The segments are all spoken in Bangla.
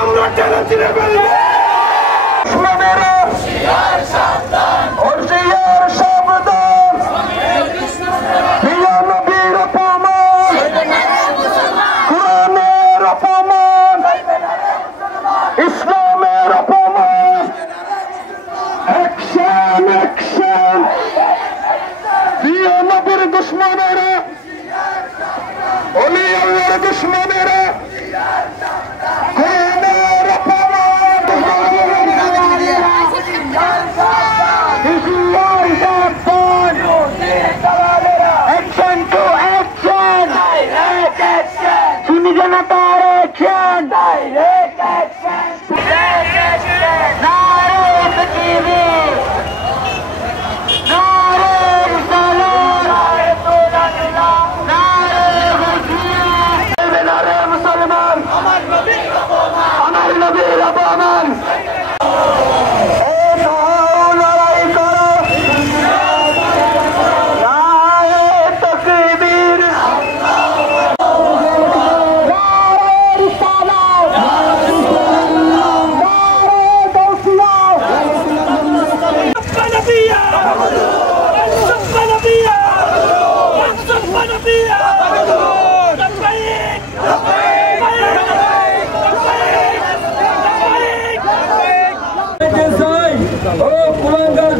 আমরা টেনে ছিঁড়ে ফেলবো। ইসলামের অপমান, অ্যাকশন অ্যাকশন, প্রিয় নবীর দুশ্মনেরা, ওলি আল্লাহর দুশ্মনেরা, কোরআনের অপমান, অ্যাকশন টু অ্যাকশন, সুন্নি জনতার অ্যাকশন, ডাইরেক্ট অ্যাকশন।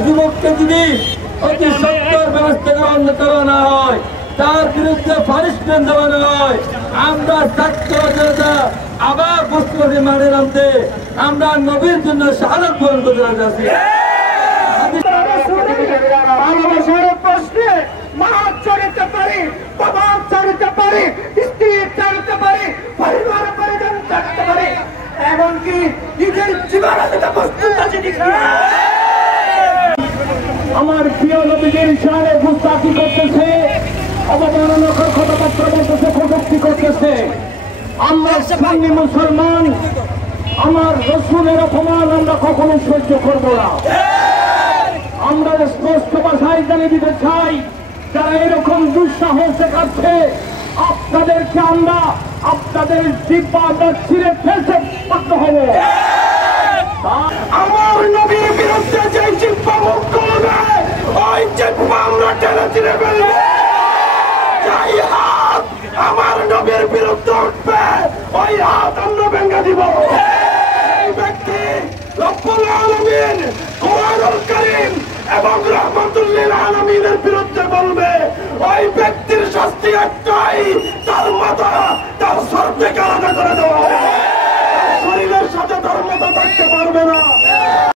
যুবককে যদি অতি সত্তর ব্যবস্থা গ্রহণ করা না হয়, তার বিরুদ্ধে পানিশমেন্ট দেওয়ানো হয়, আমরা ছাত্র জনতা আবার বস্তুবাদী মানে নামতে আমরা নবীর জন্য শাহাদাত বরণ করতে যাচ্ছি। ভালোবাসার প্রশ্নে মা চড়িতে পারি, বাবা চড়িতে পারি, স্ত্রী চড়িতে পারি, পরিবার পরিজন চড়িতে পারি, এমনকি নিজের জীবন আমার প্রিয় নবীদের ইশারায় গুস্তাখি করতেছে, অবমাননাকর কথাবার্তা বলতেছে, কটূক্তি করতেছে। আমরা সুন্নি মুসলমান, আমার রসুলের অপমান আমরা কখনো সহ্য করব না। আমরা স্পষ্ট ভাষায় জানিয়ে দিতে চাই, যারা এরকম দুঃসাহস দেখাচ্ছে আপনাদেরকে আমরা আপনাদের জিহ্বা আমরা ছিঁড়ে ফেলতে বাধ্য হব। আমার নবীর বিরুদ্ধে যে জিহ্বা মুখ করবে ওই জিহ্বা আমরা টেনে ছিঁড়ে ফেলবো। যাই হাত আমার নবীর বিরুদ্ধে উঠবে ওই হাত আমরা ভেঙে দিব। এই ব্যক্তি রব্বুল আলামিন কোরআনুল কারীম এবং রাহমাতুল্লিল আলামিনের বিরুদ্ধে বলবে, ওই ব্যক্তির শাস্তি একটাই, তার মাথা তার সর্বকে আলাদা করে